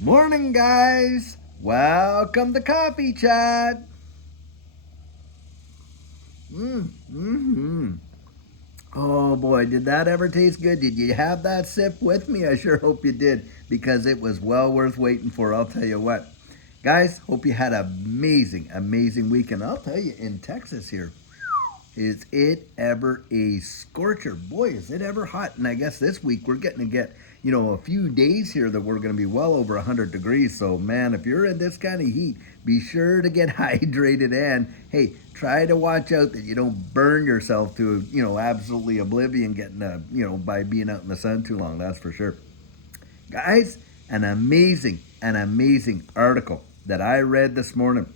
Morning, guys. Welcome to Coffee Chat. Mm-hmm. Oh boy, did that ever taste good? Did you have that sip with me? I sure hope you did because it was well worth waiting for. I'll tell you what. Guys, hope you had an amazing, amazing weekend. I'll tell you, in Texas here, is it ever a scorcher? Boy, is it ever hot. And I guess this week we're getting to get, a few days here that we're going to be well over 100 degrees. So, man, if you're in this kind of heat, be sure to get hydrated and, hey, try to watch out that you don't burn yourself to, absolutely oblivion getting, by being out in the sun too long. That's for sure. Guys, an amazing article that I read this morning,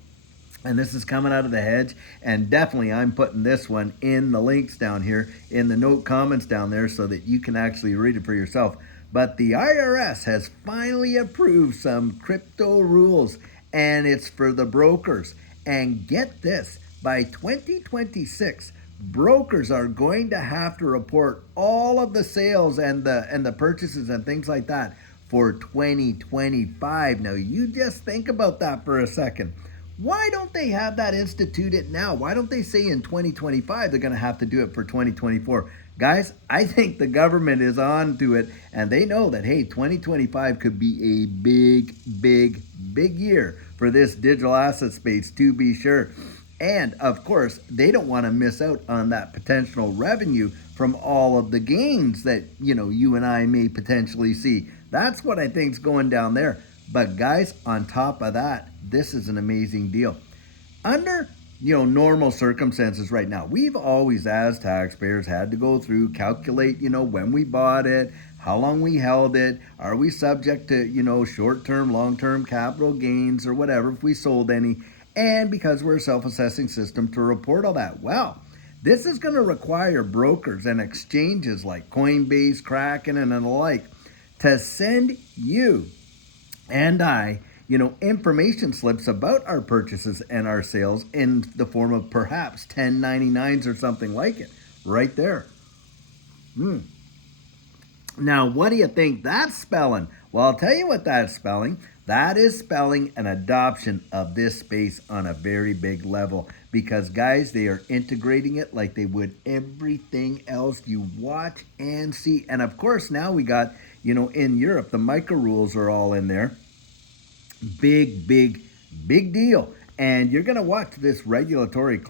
and this is coming out of the hedge, and definitely I'm putting this one in the links down here in the note comments down there so that you can actually read it for yourself. But the IRS has finally approved some crypto rules, and it's for the brokers. And get this, by 2026, brokers are going to have to report all of the sales and the purchases and things like that for 2025. Now you just think about that for a second. Why don't they have that instituted now? Why don't they say in 2025 they're going to have to do it for 2024? Guys, I think the government is on to it, and they know that, hey, 2025 could be a big, big, big year for this digital asset space, to be sure. And of course, they don't want to miss out on that potential revenue from all of the gains that, you and I may potentially see. That's what I think's going down there. But guys, on top of that, this is an amazing deal. Under normal circumstances right now, we've always as taxpayers had to go through, calculate, when we bought it, how long we held it, are we subject to, short-term, long-term capital gains or whatever if we sold any, and because we're a self-assessing system to report all that. Well, this is going to require brokers and exchanges like Coinbase, Kraken, and the like to send you and I, information slips about our purchases and our sales in the form of perhaps 1099s or something like it, right there. Hmm. Now, what do you think that's spelling? Well, I'll tell you what that's spelling. That is spelling an adoption of this space on a very big level because, guys, they are integrating it like they would everything else you watch and see. And of course, now we got, in Europe, the micro rules are all in there. Big, big, big deal. And you're going to watch this regulatory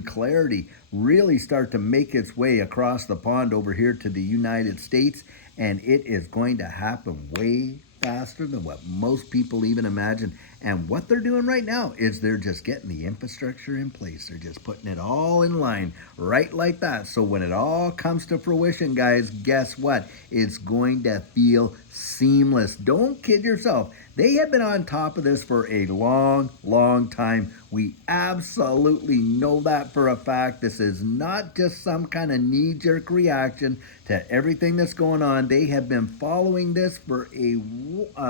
clarity really start to make its way across the pond over here to the United States, and it is going to happen way faster than what most people even imagine. And what they're doing right now is they're just getting the infrastructure in place. They're just putting it all in line right like that. So when it all comes to fruition, guys, guess what? It's going to feel seamless. Don't kid yourself. They have been on top of this for a long, long time. We absolutely know that for a fact. This is not just some kind of knee-jerk reaction to everything that's going on. They have been following this for a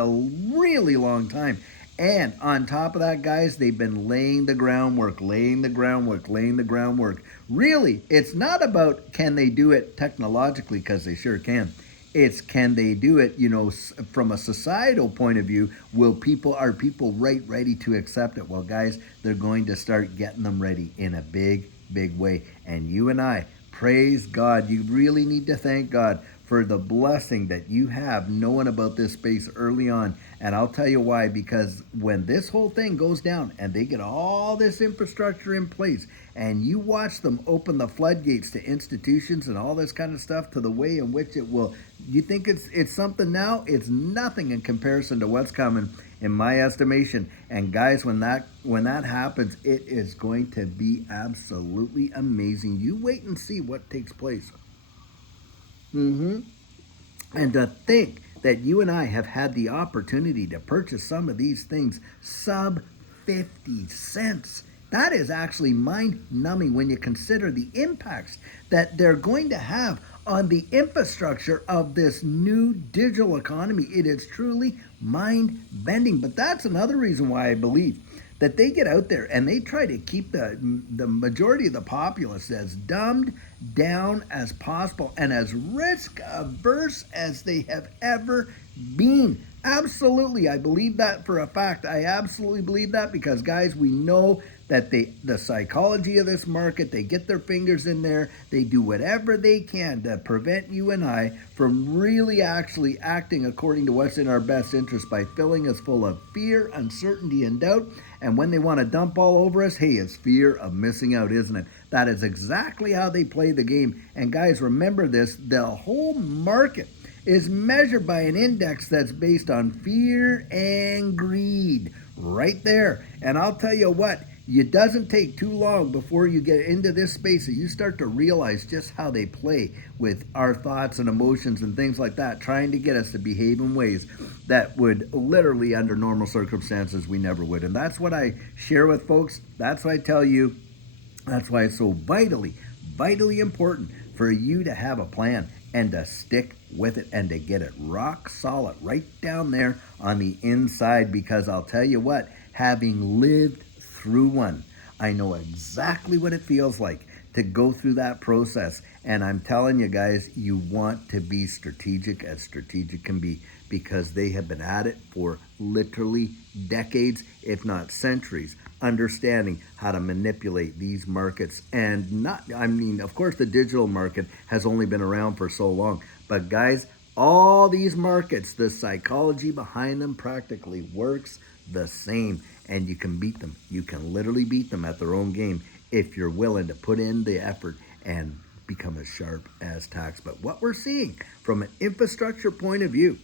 really long time. And on top of that, guys, they've been laying the groundwork, laying the groundwork, laying the groundwork. Really, it's not about can they do it technologically, because they sure can. It's can they do it, from a societal point of view, are people ready to accept it? Well, guys, they're going to start getting them ready in a big, big way. And you and I, praise God, you really need to thank God for the blessing that you have knowing about this space early on. And I'll tell you why, because when this whole thing goes down and they get all this infrastructure in place and you watch them open the floodgates to institutions and all this kind of stuff to the way in which it will, you think it's something now? It's nothing in comparison to what's coming in my estimation. And guys, when that happens, it is going to be absolutely amazing. You wait and see what takes place. Mm-hmm. And to think that you and I have had the opportunity to purchase some of these things sub 50 cents. That is actually mind numbing when you consider the impacts that they're going to have on the infrastructure of this new digital economy. It is truly mind bending. But that's another reason why I believe that they get out there and they try to keep the majority of the populace as dumbed down as possible and as risk averse as they have ever been. absolutely, I believe that for a fact. I absolutely believe that because, guys, we know that the psychology of this market, they get their fingers in there, they do whatever they can to prevent you and I from really actually acting according to what's in our best interest by filling us full of fear, uncertainty, and doubt. And when they want to dump all over us, hey, it's fear of missing out, isn't it? That is exactly how they play the game. And guys, remember this, the whole market is measured by an index that's based on fear and greed right there. And I'll tell you what, it doesn't take too long before you get into this space that you start to realize just how they play with our thoughts and emotions and things like that, trying to get us to behave in ways that would literally, under normal circumstances, we never would. And that's what I share with folks. That's what I tell you. That's why it's so vitally important for you to have a plan and to stick with it and to get it rock solid right down there on the inside, because I'll tell you what, having lived through one, I know exactly what it feels like to go through that process. And I'm telling you guys, you want to be strategic as strategic can be, because they have been at it for literally decades, if not centuries, understanding how to manipulate these markets. And not, I mean, of course, the digital market has only been around for so long, but guys, all these markets, the psychology behind them practically works the same, and you can beat them. You can literally beat them at their own game if you're willing to put in the effort and become as sharp as tax. But what we're seeing from an infrastructure point of view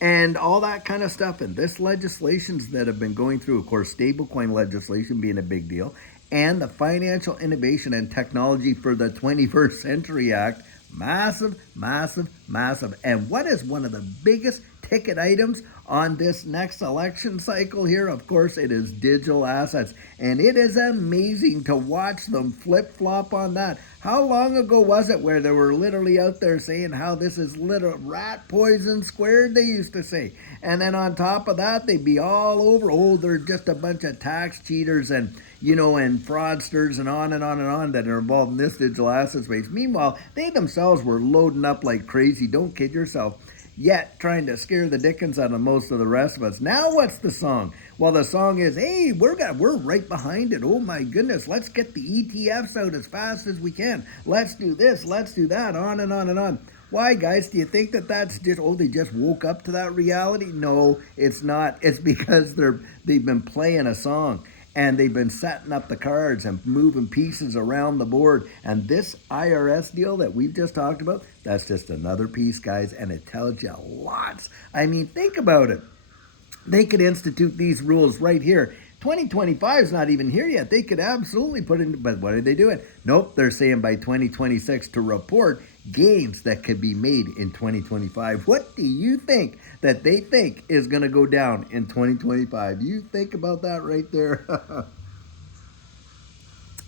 and all that kind of stuff, and this legislations that have been going through, of course, stablecoin legislation being a big deal, and the Financial Innovation and Technology for the 21st Century Act, massive, massive, massive. And what is one of the biggest ticket items on this next election cycle here? Of course, it is digital assets. And it is amazing to watch them flip-flop on that. How long ago was it where they were literally out there saying how this is little rat poison squared, they used to say. And then on top of that, they'd be all over, oh, they're just a bunch of tax cheaters and, you know, and fraudsters and on and on and on that are involved in this digital asset space. Meanwhile, they themselves were loading up like crazy. Don't kid yourself. Yet trying to scare the dickens out of most of the rest of us. Now what's the song? Well, the song is, hey, we're right behind it. Oh my goodness, let's get the ETFs out as fast as we can. Let's do this, let's do that, on and on and on. Why, guys? Do you think that that's just, oh, they just woke up to that reality? No, it's not. It's because they've been playing a song. And they've been setting up the cards and moving pieces around the board. And this IRS deal that we've just talked about, that's just another piece, guys, and it tells you lots. I mean, think about it. They could institute these rules right here. 2025 is not even here yet. They could absolutely put in, but what are they doing? Nope, they're saying by 2026 to report gains that could be made in 2025. What do you think that they think is going to go down in 2025? You think about that right there.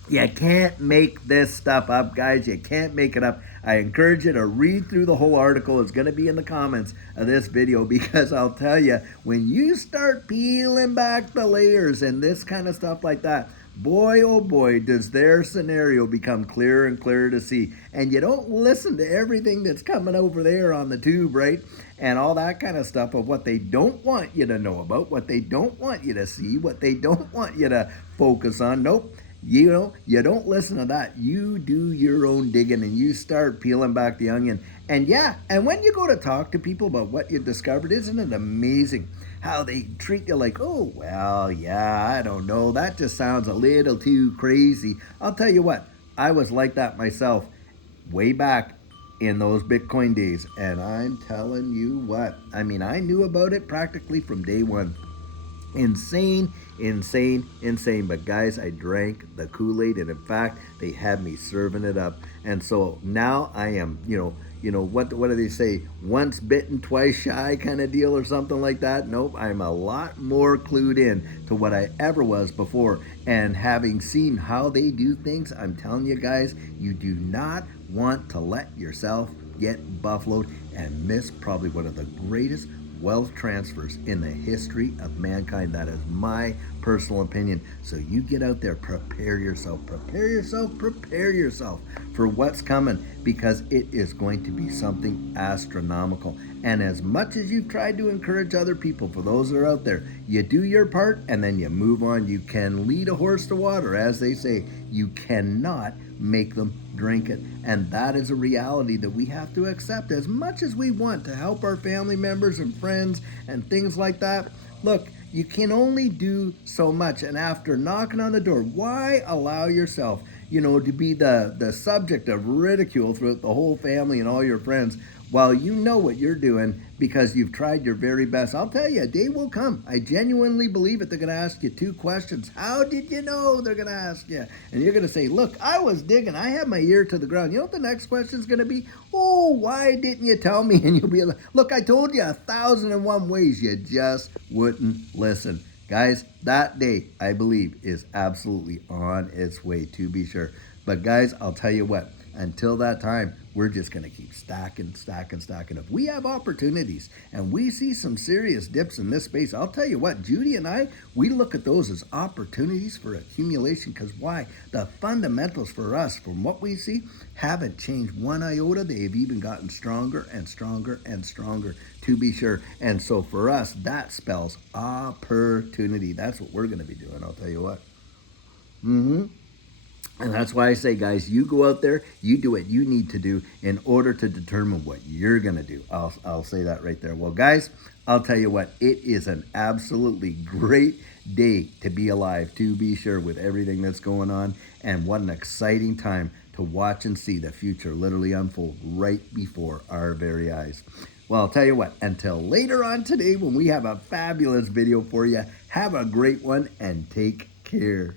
You can't make this stuff up, guys. You can't make it up. I encourage you to read through the whole article. It's going to be in the comments of this video, because I'll tell you, when you start peeling back the layers and this kind of stuff like that, boy, oh boy, does their scenario become clearer and clearer to see. And you don't listen to everything that's coming over there on the tube, right? And all that kind of stuff of what they don't want you to know about, what they don't want you to see, what they don't want you to focus on. Nope. You know, you don't listen to that. You do your own digging and you start peeling back the onion. And yeah, and when you go to talk to people about what you discovered, isn't it amazing how they treat you like, oh, well, yeah, I don't know. That just sounds a little too crazy. I'll tell you what, I was like that myself way back in those Bitcoin days. And I'm telling you what, I mean, I knew about it practically from day one. Insane, insane, insane. But guys, I drank the Kool-Aid, and in fact, they had me serving it up. And so now I am, what do they say? Once bitten, twice shy kind of deal or something like that. Nope, I'm a lot more clued in to what I ever was before. And having seen how they do things, I'm telling you guys, you do not want to let yourself get buffaloed and miss probably one of the greatest wealth transfers in the history of mankind. That is my personal opinion. So you get out there, prepare yourself for what's coming, because it is going to be something astronomical. And as much as you've tried to encourage other people, for those that are out there, you do your part and then you move on. You can lead a horse to water, as they say. You cannot make them drink it. And that is a reality that we have to accept. As much as we want to help our family members and friends and things like that, look, you can only do so much. And after knocking on the door, why allow yourself, to be the subject of ridicule throughout the whole family and all your friends while you know what you're doing because you've tried your very best? I'll tell you, a day will come. I genuinely believe it. They're going to ask you 2 questions. How did you know? They're going to ask you. And you're going to say, look, I was digging. I had my ear to the ground. You know what the next question is going to be? Oh, why didn't you tell me? And you'll be like, look, I told you 1,001 ways. You just wouldn't listen. Guys, that day, I believe, is absolutely on its way, to be sure. But guys, I'll tell you what, until that time, we're just going to keep stacking. If we have opportunities and we see some serious dips in this space, I'll tell you what, Judy and I, we look at those as opportunities for accumulation. Because why? The fundamentals for us, from what we see, haven't changed one iota. They've even gotten stronger and stronger and stronger, to be sure. And so for us, that spells opportunity. That's what we're going to be doing, I'll tell you what. And that's why I say, guys, you go out there, you do what you need to do in order to determine what you're going to do. I'll say that right there. Well, guys, I'll tell you what, it is an absolutely great day to be alive, to be sure, with everything that's going on. And what an exciting time to watch and see the future literally unfold right before our very eyes. Well, I'll tell you what, until later on today when we have a fabulous video for you, have a great one and take care.